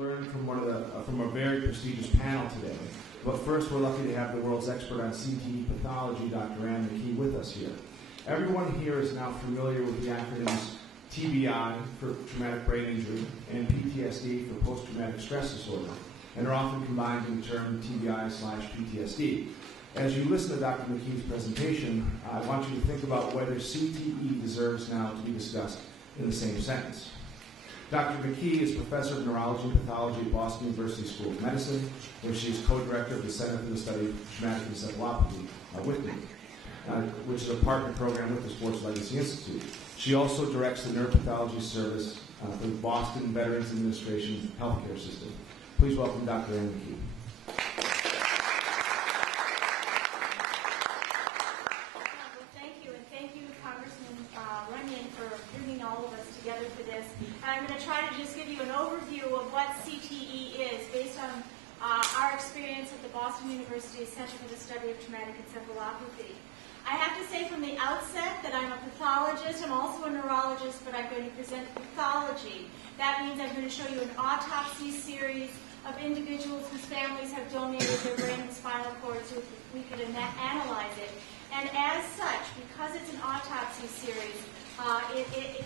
learn from a very prestigious panel today. But first, we're lucky to have the world's expert on Cte Pathology, Dr. Ann McKee, with us here. Everyone here is now familiar with the acronyms TBI for traumatic brain injury and PTSD for post-traumatic stress disorder, and are often combined in the term TBI/PTSD. As you listen to Dr. McKee's presentation, I want you to think about whether CTE deserves now to be discussed in the same sentence. Dr. McKee is professor of neurology and pathology at Boston University School of Medicine, where she is co-director of the Center for the Study of Traumatic Encephalopathy with me, which is a partner program with the Sports Legacy Institute. She also directs the neuropathology service for the Boston Veterans Administration healthcare system. Please welcome Dr. Ann McKee. I'm going to try to just give you an overview of what CTE is based on our experience at the Boston University Center for the Study of Traumatic Encephalopathy. I have to say from the outset that I'm a pathologist. I'm also a neurologist, but I'm going to present pathology. That means I'm going to show you an autopsy series of individuals whose families have donated their brain and spinal cord so we could analyze it. And as such, because it's an autopsy series,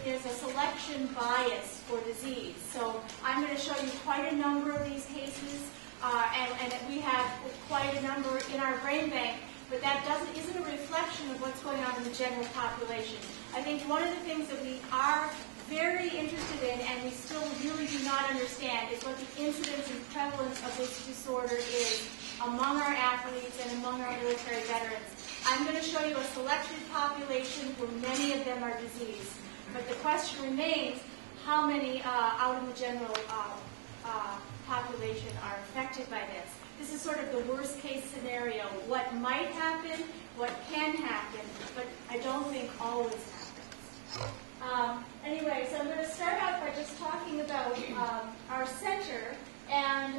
there's a selection bias for disease. So I'm going to show you quite a number of these cases, and we have quite a number in our brain bank, but that isn't a reflection of what's going on in the general population. I think one of the things that we are very interested in, and we still really do not understand, is what the incidence and prevalence of this disorder is among our athletes and among our military veterans. I'm going to show you a selected population where many of them are diseased. But the question remains, how many out in the general population are affected by this? This is sort of the worst case scenario. What might happen, what can happen, but I don't think always happens. Anyway, so I'm going to start out by just talking about our center and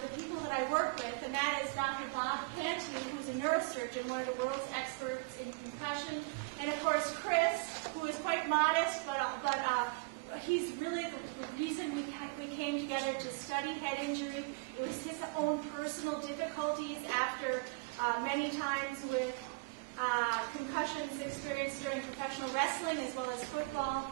the people that I work with, and that is Dr. Bob Cantu, who's a neurosurgeon, one of the world's experts in concussion, and of course Chris, who is quite modest, but he's really the reason we came together to study head injury. It was his own personal difficulties after many times with concussions experienced during professional wrestling as well as football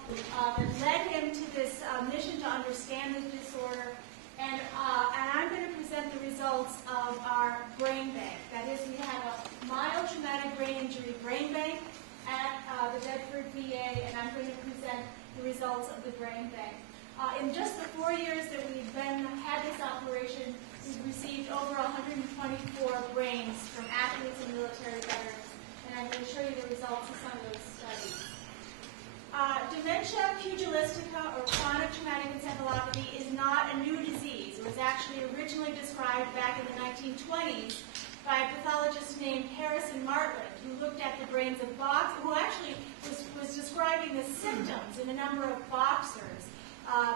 that led him to this mission to understand the disorder. And I'm going to present the results of our brain bank. That is, we have a mild traumatic brain injury brain bank at the Bedford VA, and I'm going to present the results of the brain bank. In just the 4 years that we've had this operation, we've received over 124 brains from athletes and military veterans, and I'm going to show you the results of some of those studies. Dementia pugilistica, or chronic traumatic encephalopathy, is not a new disease. It was actually originally described back in the 1920s by a pathologist named Harrison Martland, who looked at the brains of boxers, who actually was describing the symptoms in a number of boxers,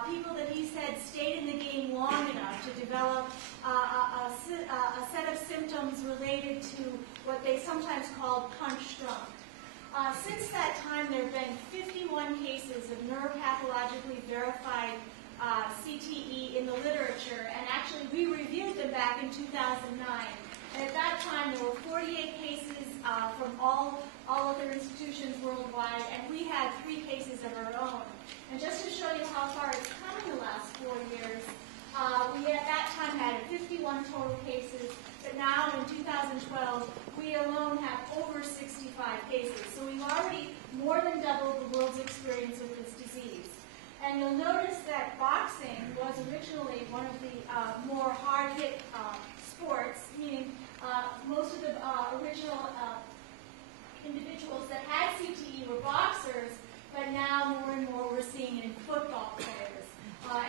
people that he said stayed in the game long enough to develop a set of symptoms related to what they sometimes called punch drunk. Since that time, there have been 51 cases of neuropathologically verified CTE in the literature, and actually we reviewed them back in 2009. And at that time, there were 48 cases from all other institutions worldwide, and we had 3 cases of our own. And just to show you how far it's come in the last 4 years, we at that time had 51 total cases, but now in 2012, we alone have over 65 cases. So we've already more than doubled the world's experience with this disease. And you'll notice that boxing was originally one of the more hard-hit sports, meaning most of the original individuals that had CTE were boxers, but now more and more we're seeing it in football players.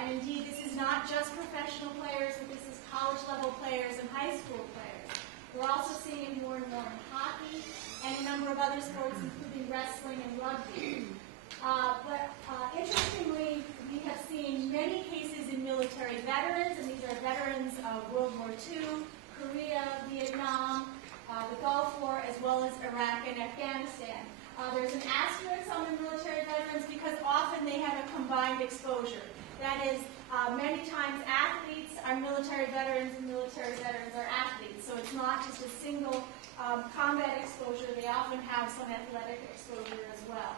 And indeed, this is not just professional players, but this is college-level players and high school players. We're also seeing it more and more in hockey and a number of other sports, including wrestling and rugby. But interestingly, we have seen many cases in military veterans, and these are veterans of World War II, Korea, Vietnam, the Gulf War, as well as Iraq and Afghanistan. There's an asterisk on the military veterans because often they have a combined exposure. That is, Many times athletes are military veterans and military veterans are athletes. So it's not just a single combat exposure. They often have some athletic exposure as well.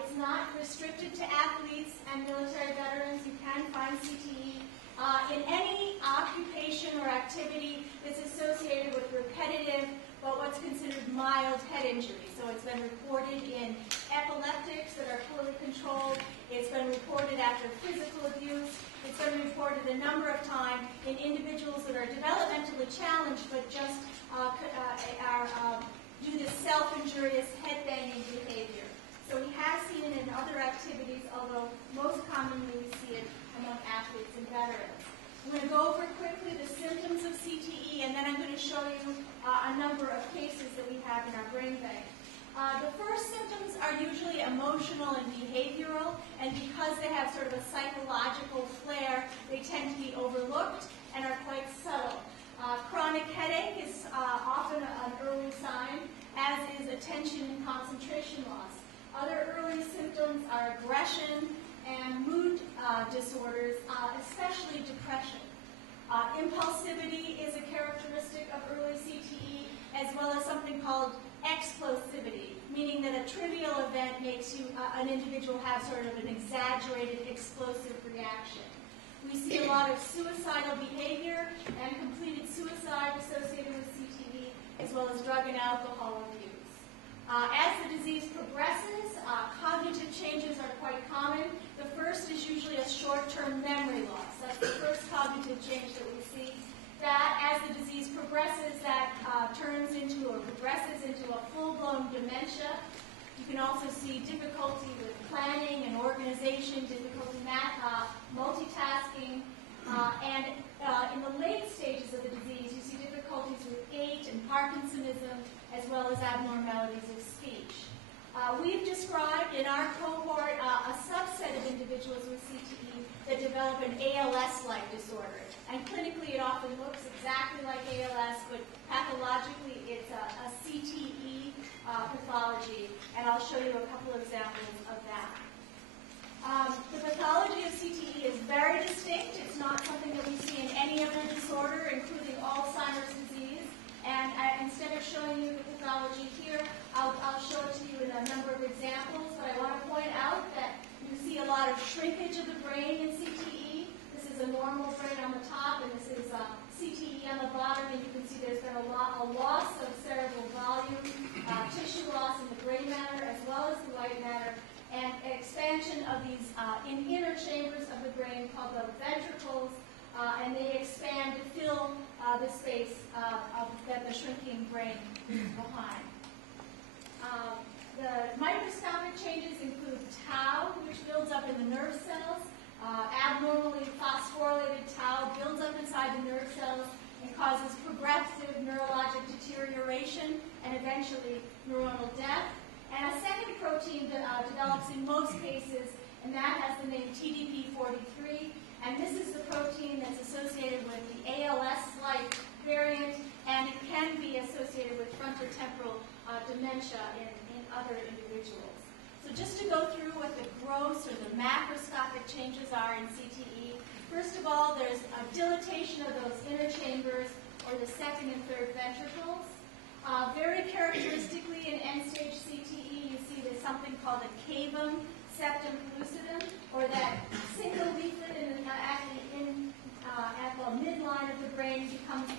It's not restricted to athletes and military veterans. You can find CTE in any occupation or activity that's associated with repetitive but what's considered mild head injury. So it's been reported in epileptics that are poorly controlled. It's been reported after physical abuse. It's been reported a number of times in individuals that are developmentally challenged but just do this self-injurious head-banging behavior. So we have seen it in other activities, although most commonly we see it among athletes and veterans. I'm going to go over quickly the symptoms of CTE, and then I'm going to show you a number of cases that we have in our brain bank. The first symptoms are usually emotional and behavioral, and because they have sort of a psychological flair, they tend to be overlooked and are quite subtle. Chronic headache is often an early sign, as is attention and concentration loss. Other early symptoms are aggression and mood disorders, especially depression. Impulsivity is a characteristic of early CTE, as well as something called explosivity, meaning that a trivial event makes an individual have sort of an exaggerated, explosive reaction. We see a lot of suicidal behavior and completed suicide associated with CTE, as well as drug and alcohol abuse. As the disease progresses, cognitive changes are quite common. The first is usually a short-term memory loss. That's the first cognitive change that we see. That, as the disease progresses, that turns into or progresses into a full-blown dementia. You can also see difficulty with planning and organization, difficulty multitasking, and in the late stages of the disease, you see difficulties with gait and Parkinsonism, as well as abnormalities of speech. We've described in our cohort a subset of individuals with CTE that develop an ALS-like disorder. And clinically, it often looks exactly like ALS, but pathologically, it's a CTE pathology. And I'll show you a couple of examples of that. The pathology of CTE is very distinct. It's not something that we see in any other disorder, including Alzheimer's disease. And instead of showing you the pathology here, I'll show it to you in a number of examples. But I want to point out that you see a lot of shrinkage of the brain in CTE. This is a normal brain on the top, and this is CTE on the bottom. And you can see there's been a loss of cerebral volume, tissue loss in the gray matter as well as the white matter, and expansion of these inner chambers of the brain called the ventricles, and they expand to fill the space that the shrinking brain leaves behind. The microscopic changes include tau, which builds up in the nerve cells. Abnormally phosphorylated tau builds up inside the nerve cells and causes progressive neurologic deterioration and eventually neuronal death. And a second protein that develops in most cases, and that has the name TDP43. And this is the protein that's associated with the ALS-like variant, and it can be associated with frontotemporal dementia in other individuals. So just to go through what the gross or the macroscopic changes are in CTE, first of all, there's a dilatation of those inner chambers or the second and third ventricles. Very characteristically in end-stage CTE, you see there's something called a cavum septum lucidum, or that single leaflet at the midline of the brain becomes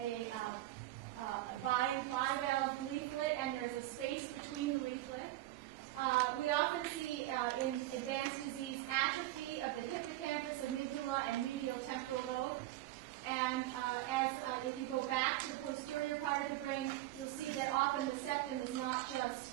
a bivalve leaflet, and there's a space between the leaflet. We often see in advanced disease atrophy of the hippocampus, amygdala, and medial temporal lobe. And if you go back to the posterior part of the brain, you'll see that often the septum is not just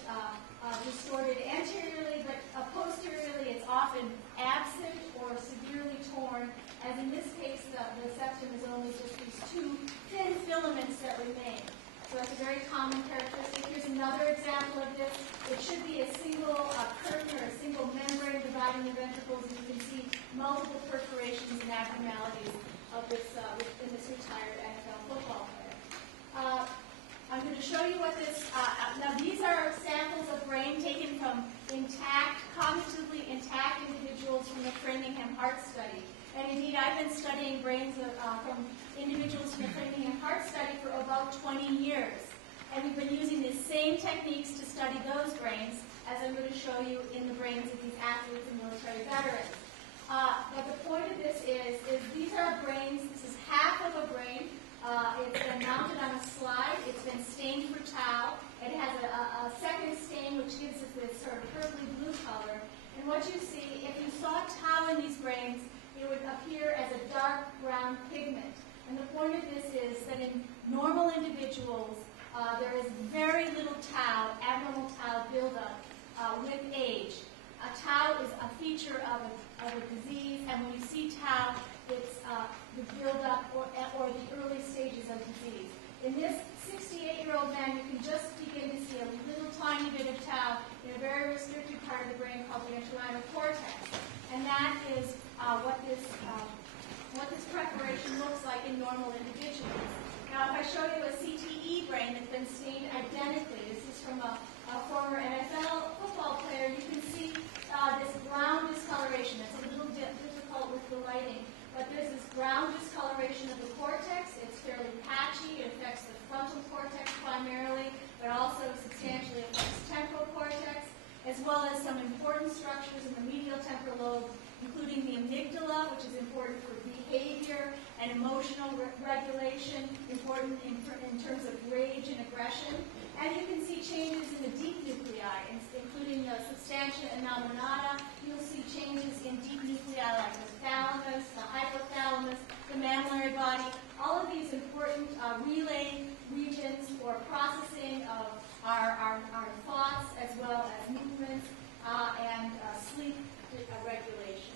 distorted anteriorly, but posteriorly it's often absent or severely torn. As in this case, the septum is only just these two thin filaments that remain. So that's a very common characteristic. Here's another example of this. It should be a single curtain or a single membrane dividing the ventricles, and you can see multiple perforations and abnormalities of this in this retired NFL football player. I'm going to show you what this, now these are samples of brain taken from intact, cognitively intact individuals from the Framingham Heart Study. And I've been studying brains from individuals who have been taking a heart study for about 20 years. And we've been using the same techniques to study those brains, as I'm going to show you in the brains of these athletes and military veterans. But the point of this is these are brains. This is half of a brain. It's been mounted on a slide. It's been stained for tau. It has a second stain which gives it this sort of purpley blue color. And what you see, if you saw tau in these brains, it would appear as a dark brown pigment. And the point of this is that in normal individuals, there is very little tau, abnormal tau buildup with age. Tau is a feature of a disease, and when you see tau, it's the buildup or the early stages of disease. In this 68-year-old man, you can just begin to see a little tiny bit of tau in a very restricted part of the brain called the entorhinal cortex. And that is what this preparation looks like in normal individuals. Now, if I show you a CTE brain that's been stained identically, this is from a former NFL football player, you can see this brown discoloration. It's a little difficult with the lighting, but there's this brown discoloration of the cortex. It's fairly patchy. It affects the frontal cortex primarily, but also substantially affects temporal cortex, as well as some important structures in the medial temporal lobe, including the amygdala, which is important for behavior and emotional regulation, important in terms of rage and aggression. And you can see changes in the deep nuclei, including the substantia innominata. You'll see changes in deep nuclei like the thalamus, the hypothalamus, the mammillary body. All of these important relay regions for processing of our thoughts as well as movements and sleep regulation.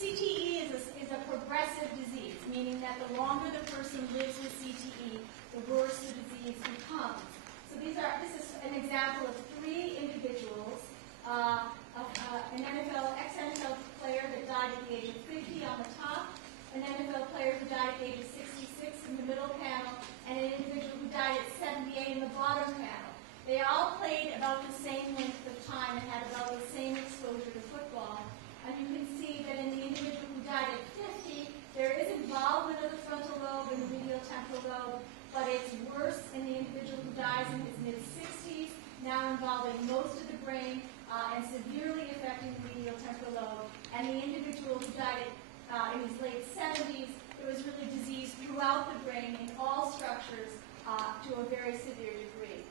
CTE is a progressive disease, meaning that the longer the person lives with CTE, the worse the disease becomes. So this is an example of 3 individuals, an ex-NFL player that died at the age of 50 on the top, an NFL player who died at the age of 66 in the middle panel, and an individual who died at 78 in the bottom panel. They all played about the same length of time and had about the same exposure to football. And you can see that in the individual who died at 50, there is involvement of the frontal lobe and the medial temporal lobe, but it's worse in the individual who dies in his mid-60s, now involving most of the brain and severely affecting the medial temporal lobe. And the individual who died in his late 70s, there was really disease throughout the brain in all structures to a very severe degree.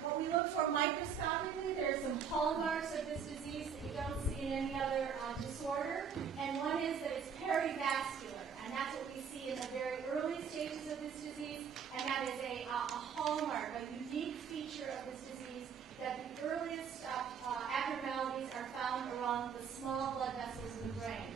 What we look for microscopically, there are some hallmarks of this disease that you don't see in any other disorder, and one is that it's perivascular, and that's what we see in the very early stages of this disease, and that is a hallmark, a unique feature of this disease, that the earliest abnormalities are found along the small blood vessels in the brain.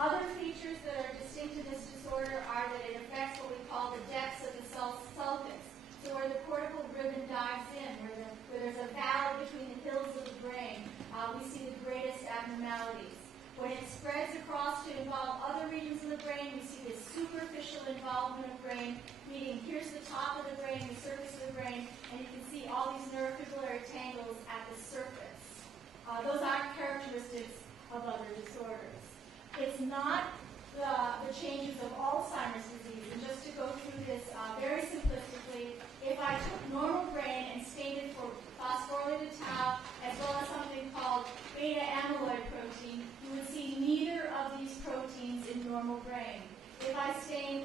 Other features that are distinct to this disorder are that it affects what we call the depths of the sulcus. So where the cortical ribbon dives in, where there's a valley between the hills of the brain, we see the greatest abnormalities. When it spreads across to involve other regions of the brain, we see this superficial involvement of brain, meaning here's the top of the brain, the surface of the brain, and you can see all these neurofibrillary tangles at the surface. Those aren't characteristics of other disorders. It's not the changes of Alzheimer's disease. And just to go through this very simplistically, if I took normal brain and stained it for phosphorylated tau, as well as something called beta amyloid protein, you would see neither of these proteins in normal brain. If I stained